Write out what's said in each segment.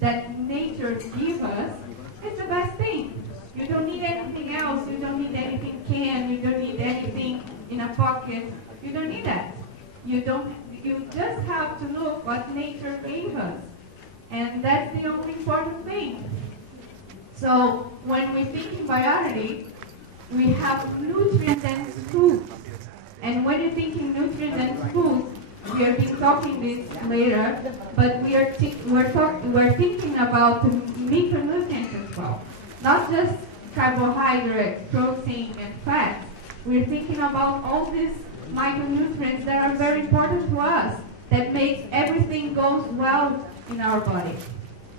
that nature gives us is the best thing. You don't need anything else. You don't need anything canned. You don't need anything in a pocket. You don't need that. You don't. You just have to look what nature gave us, and that's the only important thing. So when we think in biology, we have nutrient-dense foods, and when you think in nutrient-dense foods, we have been talking this later, but we're thinking about the micronutrients as well, not just carbohydrates, protein, and fats. We're thinking about all these micronutrients that are very important to us, that makes everything goes well in our body.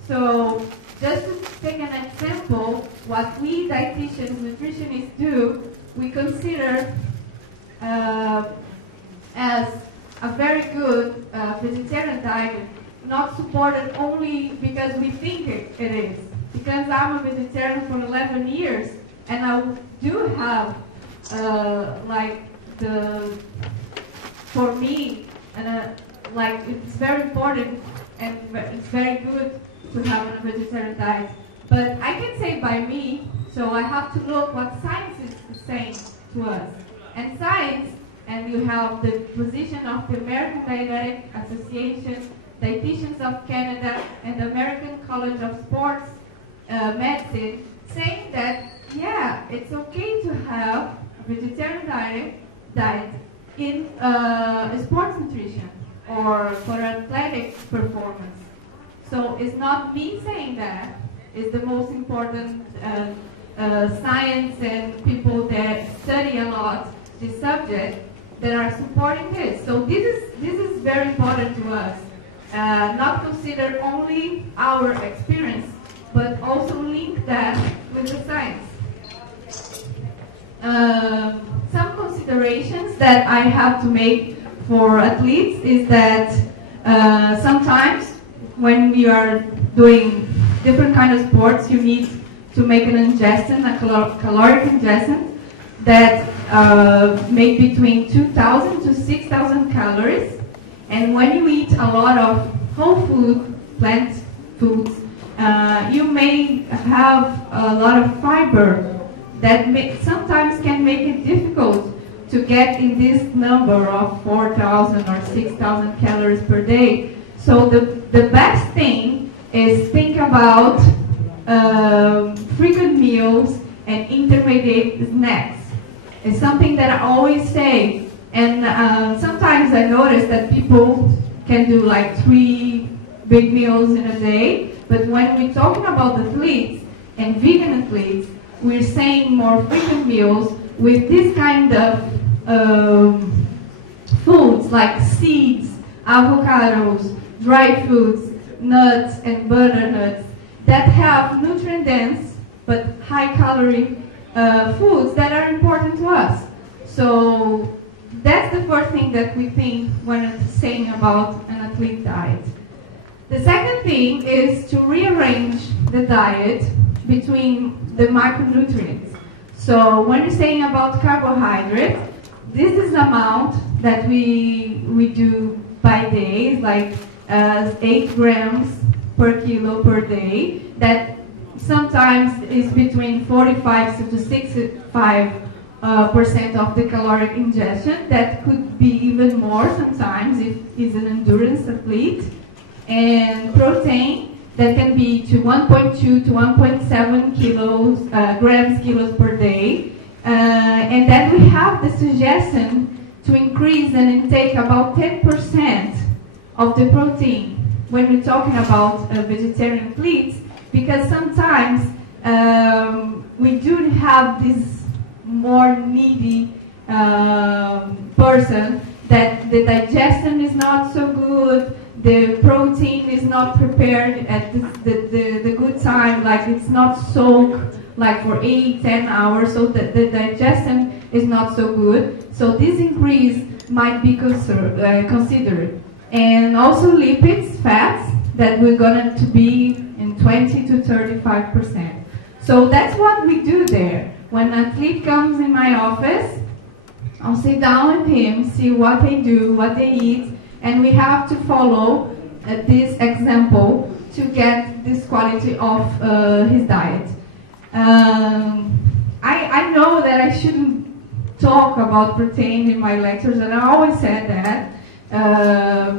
So just to take an example, what we dietitians, nutritionists do, we consider as a very good vegetarian diet, not supported only because we think it is. Because I'm a vegetarian for 11 years, and I do have for me, it's very important and it's very good to have a vegetarian diet. But I can say by me, so I have to look what science is saying to us. And science, and you have the position of the American Dietetics Association, Dietitians of Canada, and the American College of Sports Medicine, saying that, yeah, it's okay to have a vegetarian diet in sports nutrition or for athletic performance. So it's not me saying that. It's the most important science and people that study a lot this subject that are supporting this. So this is very important to us. Not consider only our experience, but also link that with the science. Some considerations that I have to make for athletes is that sometimes when we are doing different kind of sports, you need to make an ingestion, a caloric ingestion that make between 2,000 to 6,000 calories. And when you eat a lot of whole food, plant foods, you may have a lot of fiber that sometimes can make it difficult to get in this number of 4,000 or 6,000 calories per day. So the best thing is think about frequent meals and intermediate snacks. It's something that I always say, and sometimes I notice that people can do like 3 big meals in a day, but when we're talking about athletes and vegan athletes, we're saying more frequent meals with this kind of foods like seeds, avocados, dry foods, nuts and butternuts that have nutrient-dense but high-calorie foods that are important to us. So that's the first thing that we think when saying about an athlete diet. The second thing is to rearrange the diet between the micronutrients. So when you're saying about carbohydrates, this is the amount that we do by day, like 8 grams per kilo per day, that sometimes is between 45 to 65% of the caloric ingestion. That could be even more sometimes if he's an endurance athlete. And protein, that can be to 1.2 to 1.7 kilos per day. And then we have the suggestion to increase an intake about 10% of the protein when we're talking about vegetarian athletes, because sometimes we do have this more needy person that the digestion is not so good, the protein is not prepared at the good time, like it's not soaked like for 8-10 hours, so the digestion is not so good. So this increase might be considered. And also lipids, fats, that we're going to be in 20 to 35%. So that's what we do there. When an athlete comes in my office, I'll sit down with him, see what they do, what they eat, and we have to follow this example to get this quality of his diet. I know that I shouldn't talk about protein in my lectures, and I always said that,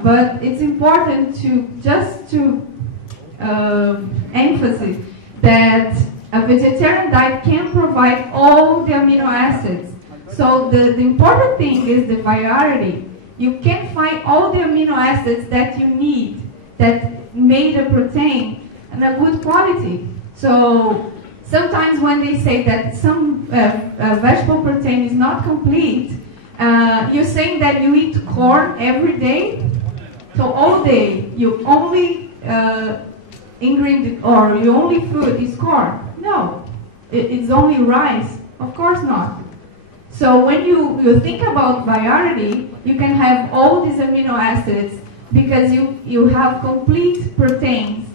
but it's important to emphasize that a vegetarian diet can provide all the amino acids. So the important thing is the variety. You can find all the amino acids that you need that made a protein and a good quality. So sometimes when they say that some vegetable protein is not complete, you're saying that you eat corn every day. So all day you only ingredient or your only food is corn. No, it's only rice. Of course not. So when you think about variety, you can have all these amino acids because you have complete proteins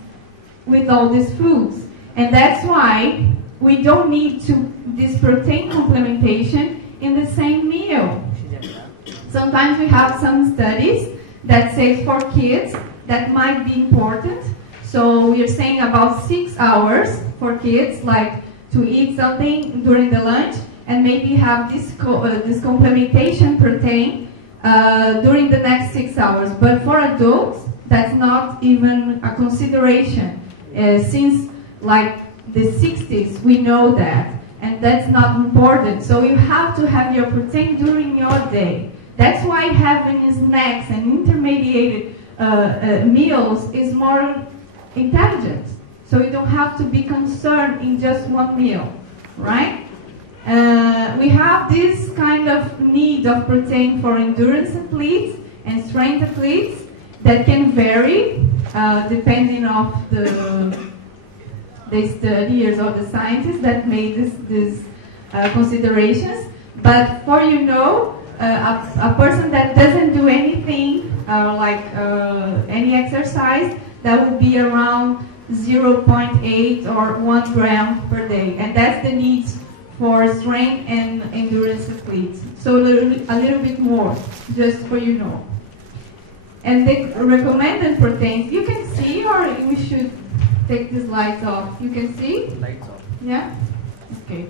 with all these foods. And that's why we don't need this protein complementation in the same meal. Sometimes we have some studies that say for kids that might be important. So we are saying about 6 hours for kids, like to eat something during the lunch and maybe have this complementation protein during the next 6 hours. But for adults, that's not even a consideration. Since like the 60s, we know that, and that's not important. So you have to have your protein during your day. That's why having snacks and intermediate meals is more intelligent. So you don't have to be concerned in just one meal, right? We have this kind of need of protein for endurance athletes and strength athletes that can vary depending on the studies or the scientists that made these considerations. But for a person that doesn't do anything any exercise, that would be around 0.8 or 1 gram per day, and that's the needs for strength and endurance athletes. So a little bit more, just for And the recommended proteins, you can see, or we should take these lights off. You can see? Lights off. Yeah? Okay.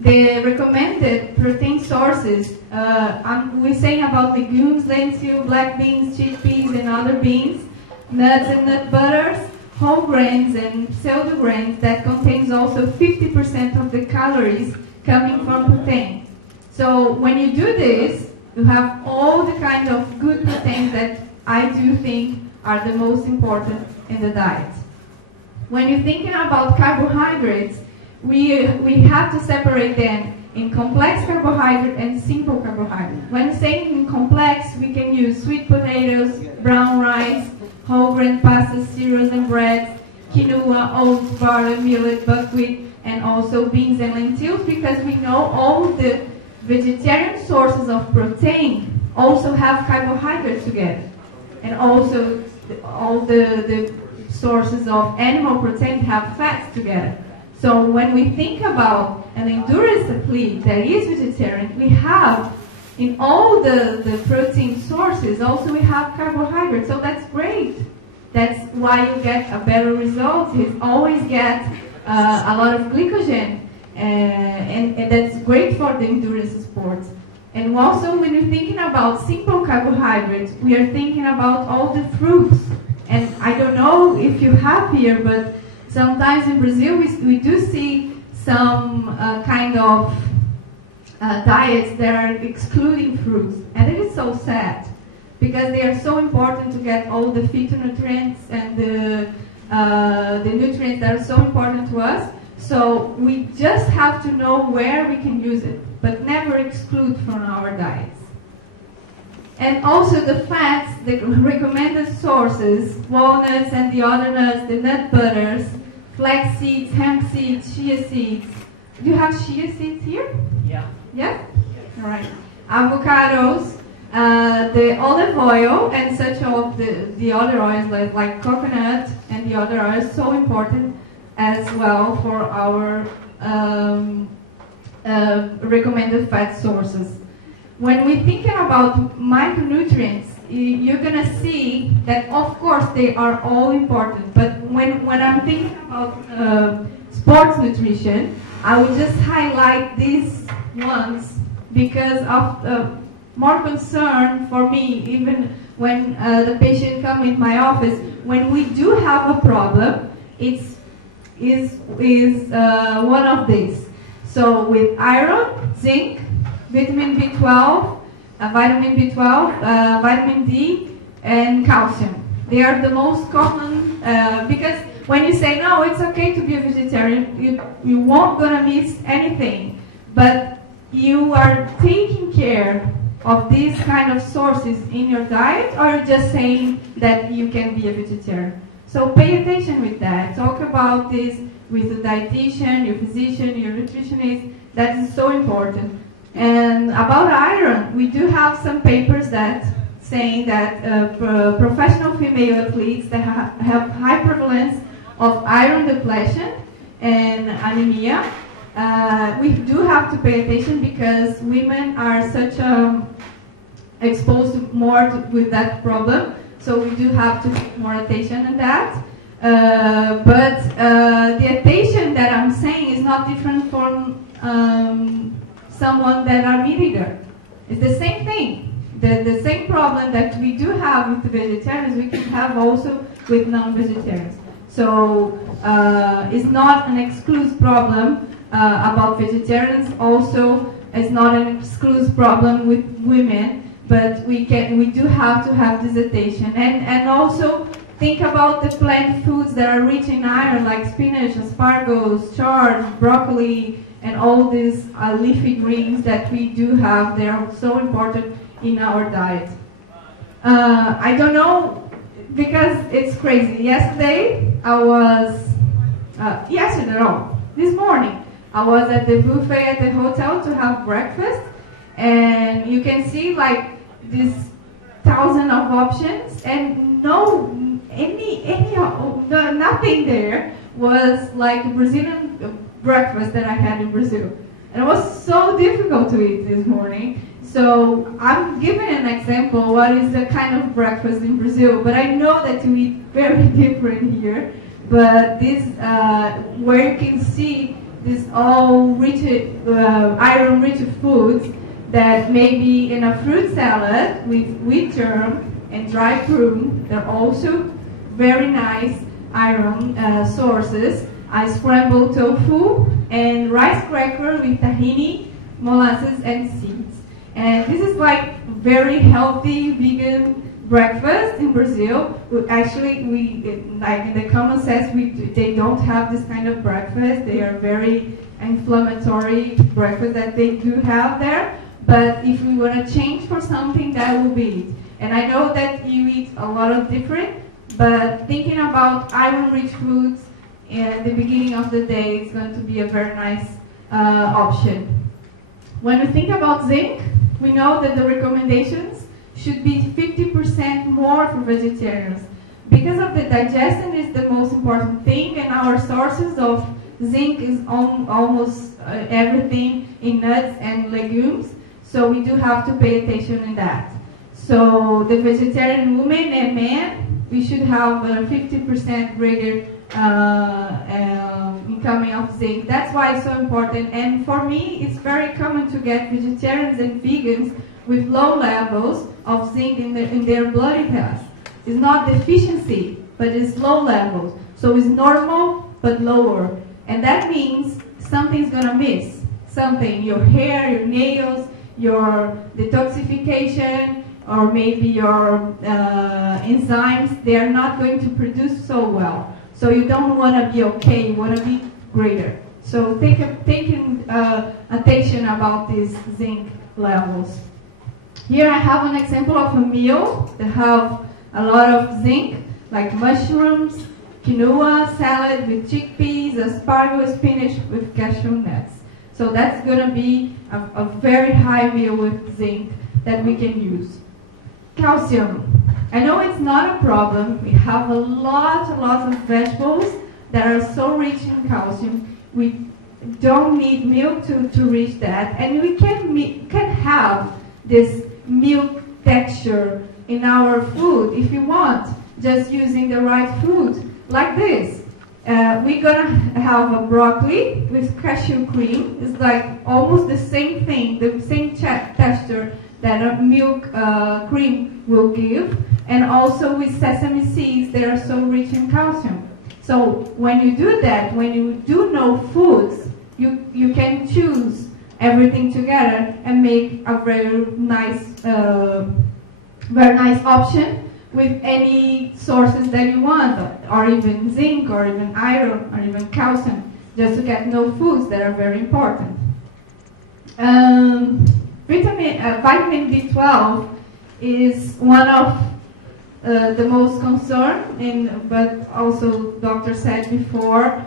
The recommended protein sources, we're saying about legumes, lentils, black beans, chickpeas, and other beans, nuts and nut butters, whole grains and pseudo grains that contains also 50% of the calories coming from protein. So when you do this, you have all the kind of good proteins that I do think are the most important in the diet. When you're thinking about carbohydrates, we have to separate them in complex carbohydrate and simple carbohydrate. When saying in complex, we can use sweet potatoes, brown rice, whole grain pastas, cereals and breads, quinoa, oats, barley, millet, buckwheat, and also beans and lentils, because we know all the vegetarian sources of protein also have carbohydrates together. And also all the sources of animal protein have fats together. So when we think about an endurance athlete that is vegetarian, we have in all the protein sources, also we have carbohydrates. So that's great. That's why you get a better result. You always get a lot of glycogen, and that's great for the endurance sports. And also when you're thinking about simple carbohydrates, we are thinking about all the fruits. And I don't know if you have here, but sometimes in Brazil we do see some kind of diets that are excluding fruits. And it is so sad, because they are so important to get all the phytonutrients and the nutrients that are so important to us. So we just have to know where we can use it, but never exclude from our diets. And also the fats, the recommended sources, walnuts and the other nuts, the nut butters, flax seeds, hemp seeds, chia seeds. Do you have chia seeds here? Yeah. Yeah? All right. Avocados, the olive oil, and such of the other oils like coconut and the other oils, so important as well for our recommended fat sources. When we're thinking about micronutrients, you're gonna see that of course they are all important, but when I'm thinking about sports nutrition, I would just highlight these ones because of more concern for me, even when the patient come in my office, when we do have a problem, is one of these. So with iron, zinc, vitamin B12, vitamin B12, vitamin D, and calcium. They are the most common, because when you say, no, it's okay to be a vegetarian, you won't gonna miss anything. But you are taking care of these kind of sources in your diet, or you're just saying that you can be a vegetarian. So pay attention with that. Talk about this with the dietitian, your physician, your nutritionist. That is so important. And about iron, we do have some papers that saying that professional female athletes that have high prevalence of iron depletion and anemia, we do have to pay attention because women are such exposed more with that problem. So we do have to pay more attention on that. But the attention that I'm saying is not different from someone that are meat eater. It's the same thing. The same problem that we do have with the vegetarians, we can have also with non-vegetarians. So it's not an exclusive problem about vegetarians. Also, it's not an exclusive problem with women, but we do have to have this attention. And also think about the plant foods that are rich in iron, like spinach, asparagus, chard, broccoli, and all these leafy greens that we do have. They are so important in our diet. I don't know, because it's crazy. Yesterday, this morning, I was at the buffet at the hotel to have breakfast, and you can see like this thousand of options, and nothing there was like Brazilian breakfast that I had in Brazil. And it was so difficult to eat this morning. So I'm giving an example what is the kind of breakfast in Brazil, but I know that you eat very different here. But this, where you can see this all rich, iron-rich foods that maybe in a fruit salad with wheat germ and dry prune, they're also very nice iron sources. I scrambled tofu and rice cracker with tahini, molasses, and seeds. And this is like very healthy vegan breakfast in Brazil. Actually, like in the common sense, they don't have this kind of breakfast. They are very inflammatory breakfast that they do have there. But if we want to change for something, that will be it. And I know that you eat a lot of different, but thinking about iron-rich foods at the beginning of the day is going to be a very nice option. When we think about zinc, we know that the recommendations should be 50% more for vegetarians. Because of the digestion is the most important thing, and our sources of zinc is almost everything in nuts and legumes, so we do have to pay attention in that. So the vegetarian women and men, we should have a 50% greater incoming of zinc. That's why it's so important. And for me, it's very common to get vegetarians and vegans with low levels of zinc in their blood tests. It's not deficiency, but it's low levels. So it's normal, but lower. And that means something's gonna miss. Something, your hair, your nails, your detoxification, or maybe your enzymes, they are not going to produce so well. So you don't want to be okay, you want to be greater. So taking attention about these zinc levels. Here I have an example of a meal that have a lot of zinc, like mushrooms, quinoa, salad with chickpeas, asparagus, spinach with cashew nuts. So that's going to be a very high meal with zinc that we can use. Calcium. I know it's not a problem. We have a lot of vegetables that are so rich in calcium. We don't need milk to reach that. And we can have this milk texture in our food if you want, just using the right food, like this. We're gonna have a broccoli with cashew cream. It's like almost the same thing, the same texture that a milk cream will give, and also with sesame seeds that are so rich in calcium. So when you do that, when you do know foods, you can choose everything together and make a very nice option with any sources that you want, or even zinc, or even iron, or even calcium, just to get no foods that are very important. Vitamin B12 is one of the most concerned, but also doctor said before,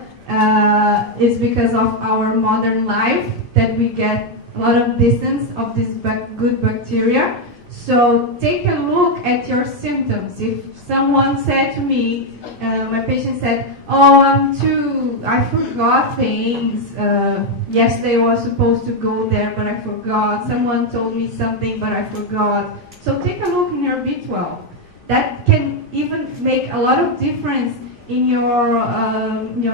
is because of our modern life that we get a lot of distance of this good bacteria. So take a look at your symptoms. If someone said to me, my patient said, oh, I forgot things. Yesterday I was supposed to go there, but I forgot. Someone told me something, but I forgot. So take a look in your B12. That can even make a lot of difference in your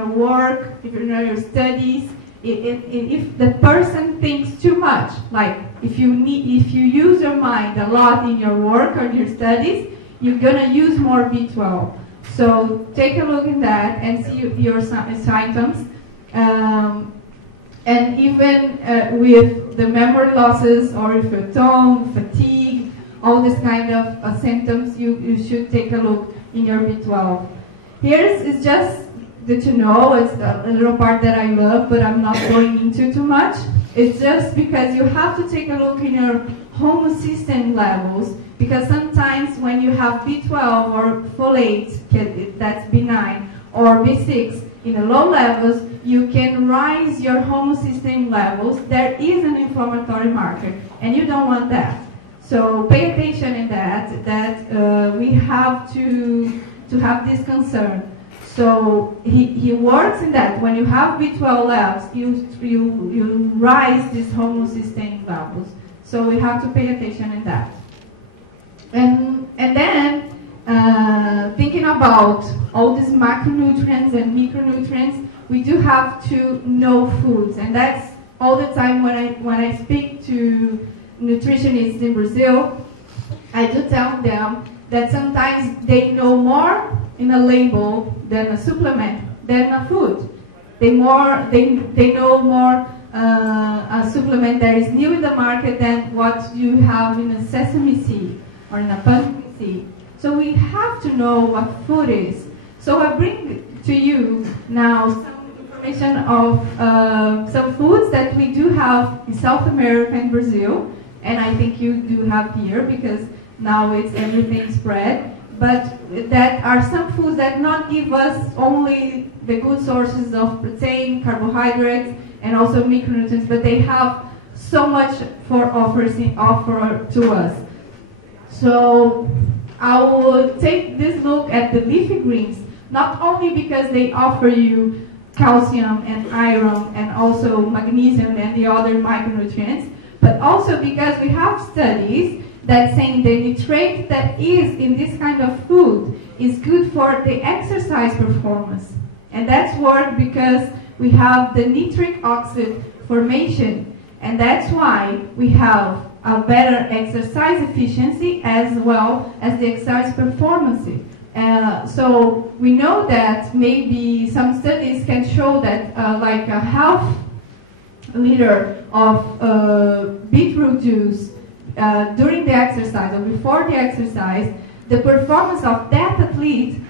work, in your studies. If the person thinks too much, like if you use your mind a lot in your work or your studies, you're gonna use more B12. So take a look at that and see your symptoms. And even with the memory losses, or if your tongue, fatigue, all this kind of symptoms, you should take a look in your B12. Here is just that you know, it's a little part that I love, but I'm not going into too much. It's just because you have to take a look in your homocysteine levels, because sometimes when you have B12 or folate, that's B9, or B6 in the low levels, you can rise your homocysteine levels. There is an inflammatory marker, and you don't want that. So pay attention in that we have to have this concern. So he works in that. When you have B12 levels, you rise these homocysteine levels. So we have to pay attention in that. And then thinking about all these macronutrients and micronutrients, we do have to know foods, and that's all the time when I speak to nutritionists in Brazil, I do tell them that sometimes they know more in a label than a supplement than a food. They know more a supplement that is new in the market than what you have in a sesame seed or in a pumpkin seed. So we have to know what food is. So I bring to you now some information of some foods that we do have in South America and Brazil, and I think you do have here because now it's everything spread. But that are some foods that not give us only the good sources of protein, carbohydrates, and also micronutrients, but they have so much for offer to us. So I will take this look at the leafy greens, not only because they offer you calcium and iron and also magnesium and the other micronutrients, but also because we have studies that saying the nitrate that is in this kind of food is good for the exercise performance. And that's work because we have the nitric oxide formation, and that's why we have a better exercise efficiency as well as the exercise performance. So we know that maybe some studies can show that like a half liter of beetroot juice during the exercise or before the exercise, the performance of that athlete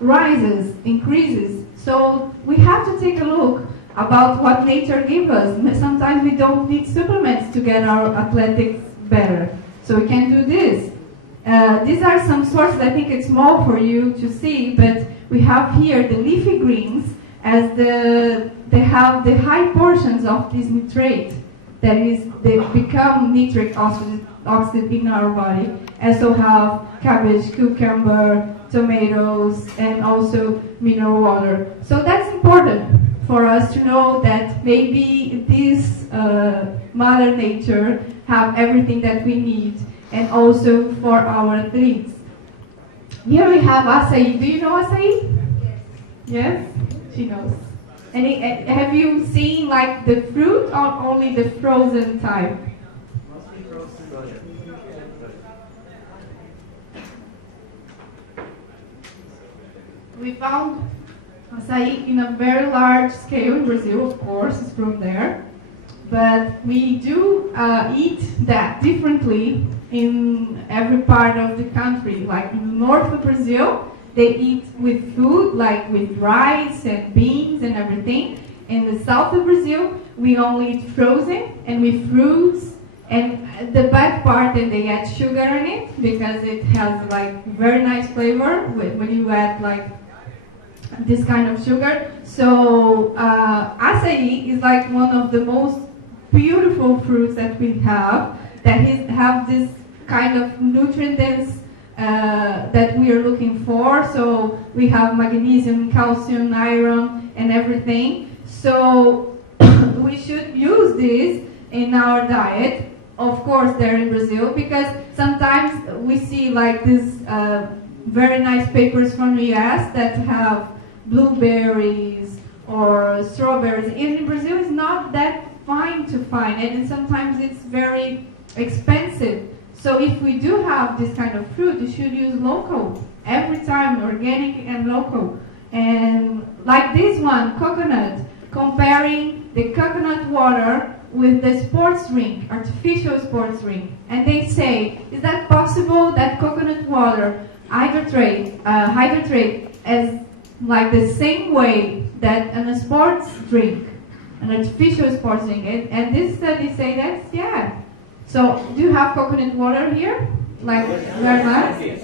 rises, increases. So we have to take a look about what nature gives us. Sometimes we don't need supplements to get our athletics better. So we can do this. These are some sources. I think it's small for you to see, but we have here the leafy greens as they have the high portions of this nitrate. That is, they become nitric oxide in our body. Also have cabbage, cucumber, tomatoes, and also mineral water. So that's important for us to know that maybe this Mother Nature have everything that we need. and also for our athletes. Here we have acai. Do you know acai? Yes? She knows. And have you seen like the fruit or only the frozen type? Mostly frozen. We found acai in a very large scale in Brazil, of course, it's from there. But we do eat that differently in every part of the country. Like in the north of Brazil, they eat with food, like with rice and beans and everything. In the south of Brazil, we only eat frozen and with fruits. And the bad part, that they add sugar in it because it has like very nice flavor when you add like this kind of sugar. So acai is like one of the most beautiful fruits that we have that have this kind of nutrient dense that we are looking for. So we have magnesium, calcium, iron, and everything. So we should use this in our diet. Of course, they're in Brazil because sometimes we see like these very nice papers from the US that have blueberries or strawberries. In Brazil, it's not that fine to find, and sometimes it's very expensive. So if we do have this kind of fruit, you should use local every time, organic and local. And like this one, coconut, comparing the coconut water with the sports drink, artificial sports drink. And they say, is that possible that coconut water hydrate as like the same way that in a sports drink, an artificial sports drink? And this study say that, yeah. So do you have coconut water here? Like very much?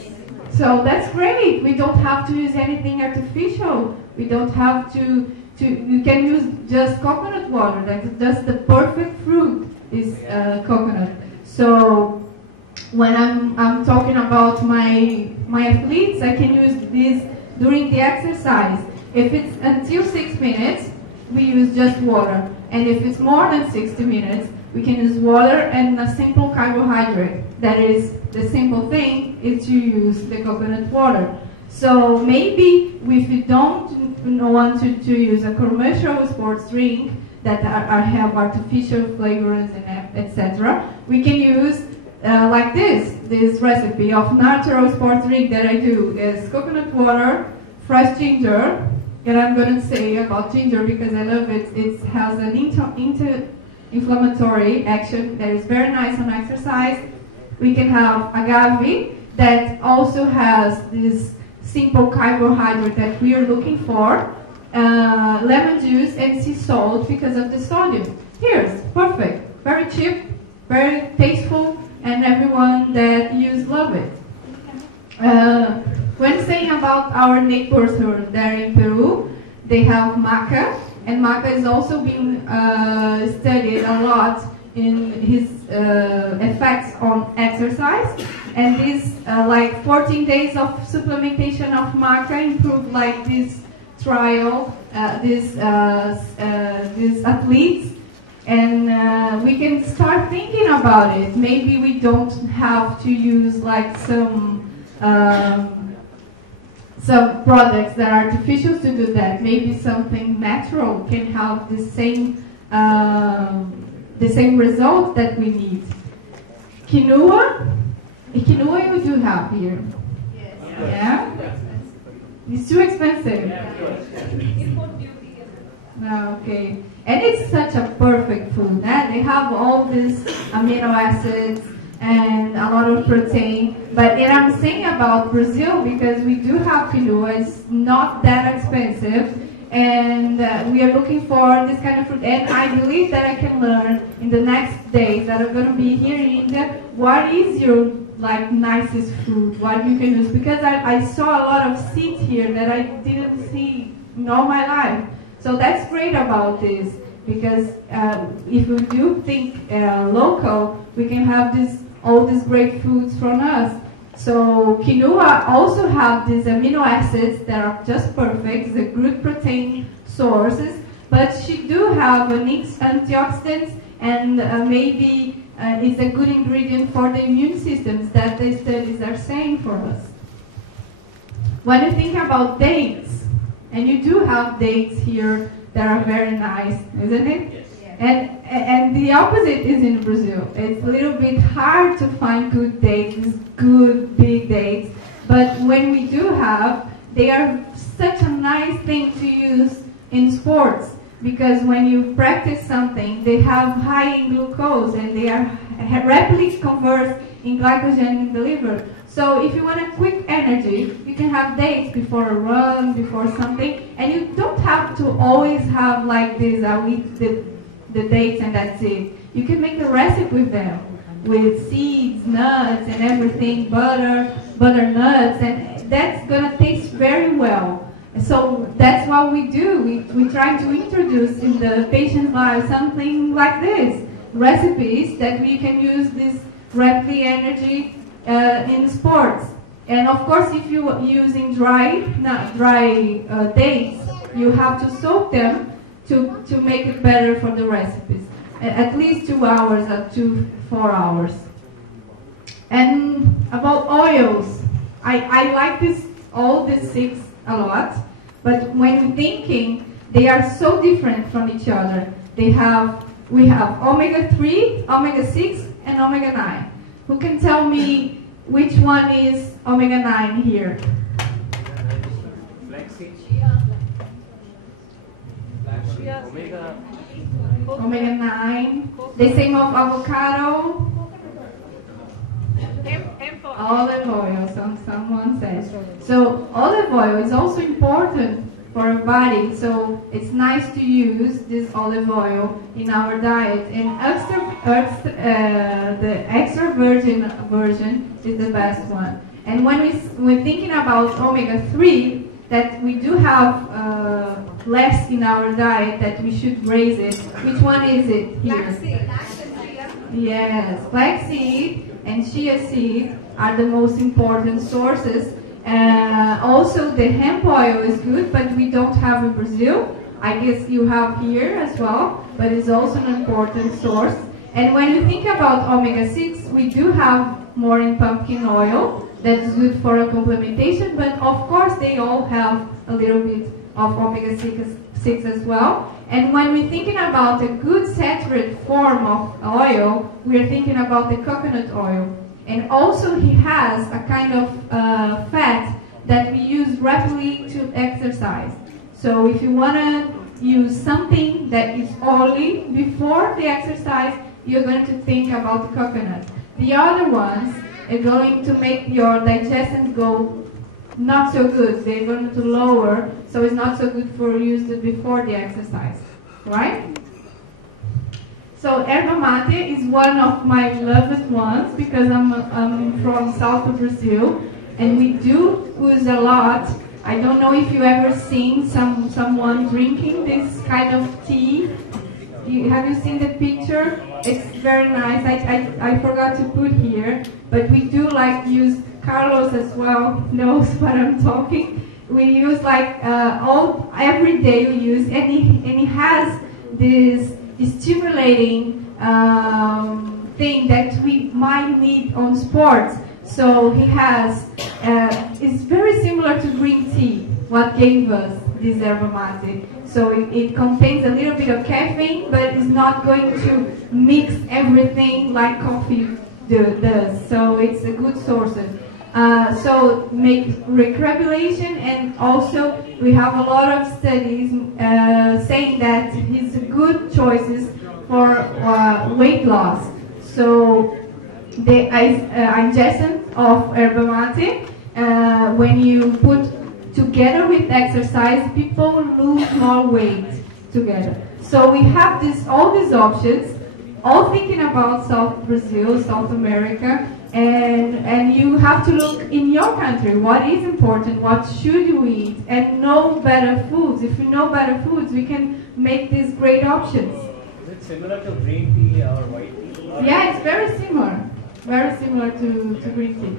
So that's great. We don't have to use anything artificial. We don't have to you can use just coconut water. That's just the perfect fruit is coconut. So when I'm talking about my athletes, I can use this during the exercise. If it's until 6 minutes, we use just water. And if it's more than 60 minutes, we can use water and a simple carbohydrate. That is, the simple thing is to use the coconut water. So maybe if you don't want to use a commercial sports drink that have artificial flavors and etc., we can use like this recipe of natural sports drink that I do is coconut water, fresh ginger, and I'm going to say about ginger because I love it. It has an inflammatory action that is very nice on exercise. We can have agave that also has this simple carbohydrate that we are looking for, lemon juice and sea salt because of the sodium. Here's perfect, very cheap, very tasteful, and everyone that use love it. When saying about our neighbors who are there in Peru, they have maca, and maca is also being studied a lot in his effects on exercise. And this like 14 days of supplementation of maca improved like this trial, these athletes. And we can start thinking about it. Maybe we don't have to use like some products that are artificial to do that. Maybe something natural can have the same result that we need. Quinoa we do have here. Yes. Yeah? It's too expensive. Okay. And it's such a perfect food. They have all these amino acids and a lot of protein. But I'm saying about Brazil because we do have quinoa. It's not that expensive. And we are looking for this kind of fruit. And I believe that I can learn in the next days that I'm going to be here in India, what is your like nicest food, what you can use. Because I saw a lot of seeds here that I didn't see in all my life. So that's great about this. Because if we do think local, we can have all these great foods from us. So quinoa also have these amino acids that are just perfect. It's a good protein sources, but she do have antioxidants and maybe is a good ingredient for the immune systems that the studies are saying for us. When you think about dates, and you do have dates here that are very nice, isn't it? Yes. And the opposite is in Brazil. It's a little bit hard to find good dates, good big dates, but when we do have, they are such a nice thing to use in sports, because when you practice something, they have high in glucose and they are rapidly converted in glycogen in the liver. So if you want a quick energy, you can have dates before a run, before something, and you don't have to always have like this, I'll eat the dates and that's it. You can make a recipe with them, with seeds, nuts and everything, butternuts, and that's gonna taste very well. So that's what we do. We try to introduce in the patient's life something like this, recipes that we can use this rapid energy in sports. And of course, if you're using dry dates, you have to soak them to make it better for the recipes. At least 2 hours, up to 4 hours. And about oils, I like all these 6 a lot, but when thinking, they are so different from each other. We have omega-3, omega-6, and omega-9. Who can tell me which one is omega-9 here? Omega-9. The same of avocado. Olive oil, someone says. So olive oil is also important for our body, so it's nice to use this olive oil in our diet. And the extra virgin version is the best one. And when we're thinking about omega-3, that we do have less in our diet, that we should raise it. Which one is it here? Flaxseed. Yes, flaxseed and chia seed are the most important sources. Also, the hemp oil is good, but we don't have in Brazil. I guess you have here as well, but it's also an important source. And when you think about omega-6, we do have more in pumpkin oil. That's good for a complementation, but of course they all have a little bit of omega-6 as well. And when we're thinking about a good saturated form of oil, we're thinking about the coconut oil. And also he has a kind of fat that we use rapidly to exercise. So if you want to use something that is oily before the exercise, you're going to think about the coconut. The other ones are going to make your digestion go not so good. They're going to lower, so it's not so good for use before the exercise, right? So erva mate is one of my beloved ones because I'm from south of Brazil, and we do use a lot. I don't know if you ever seen someone drinking this kind of tea. Have you seen the picture? It's very nice. I forgot to put here, but we do like use, Carlos as well knows what I'm talking. We use like every day we use, and it has this stimulating thing that we might need on sports. So he has, it's very similar to green tea, what gave us this erva mate. So it contains a little bit of caffeine, but it's not going to mix everything like coffee does. So it's a good source. So make recapitulation, and also we have a lot of studies saying that it's a good choices for weight loss. So the ingestion of erva mate, when you put together with exercise, people lose more weight together. So we have all these options, all thinking about South Brazil, South America, and you have to look in your country, what is important, what should you eat, and know better foods. If you know better foods, we can make these great options. Is it similar to green tea or white tea? Yeah, it's very similar to green tea.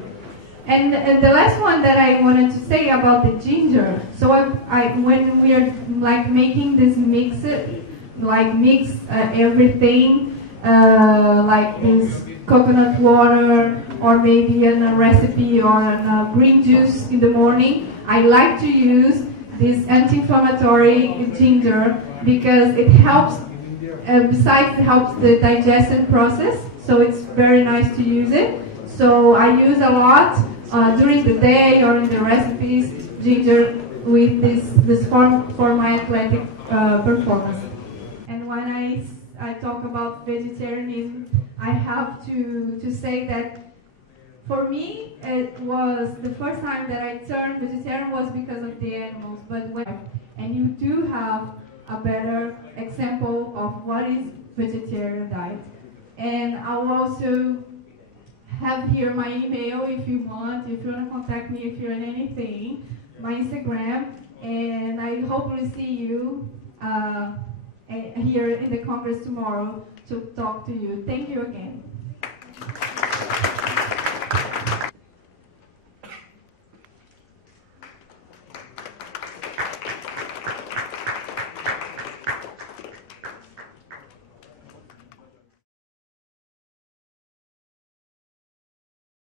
And the last one that I wanted to say about the ginger. So when we are like making this mix, everything, like this coconut water or maybe a recipe or a green juice in the morning, I like to use this anti-inflammatory ginger because it helps, besides it helps the digestion process, so it's very nice to use it. So I use a lot during the day or in the recipes, ginger with this for my athletic performance. And when I talk about vegetarianism, I have to say that for me, it was the first time that I turned vegetarian was because of the animals. And you do have a better example of what is vegetarian diet. And I'll also have here my email if you want to contact me if you're in anything, my Instagram, and I hopefully see you here in the Congress tomorrow to talk to you. Thank you again.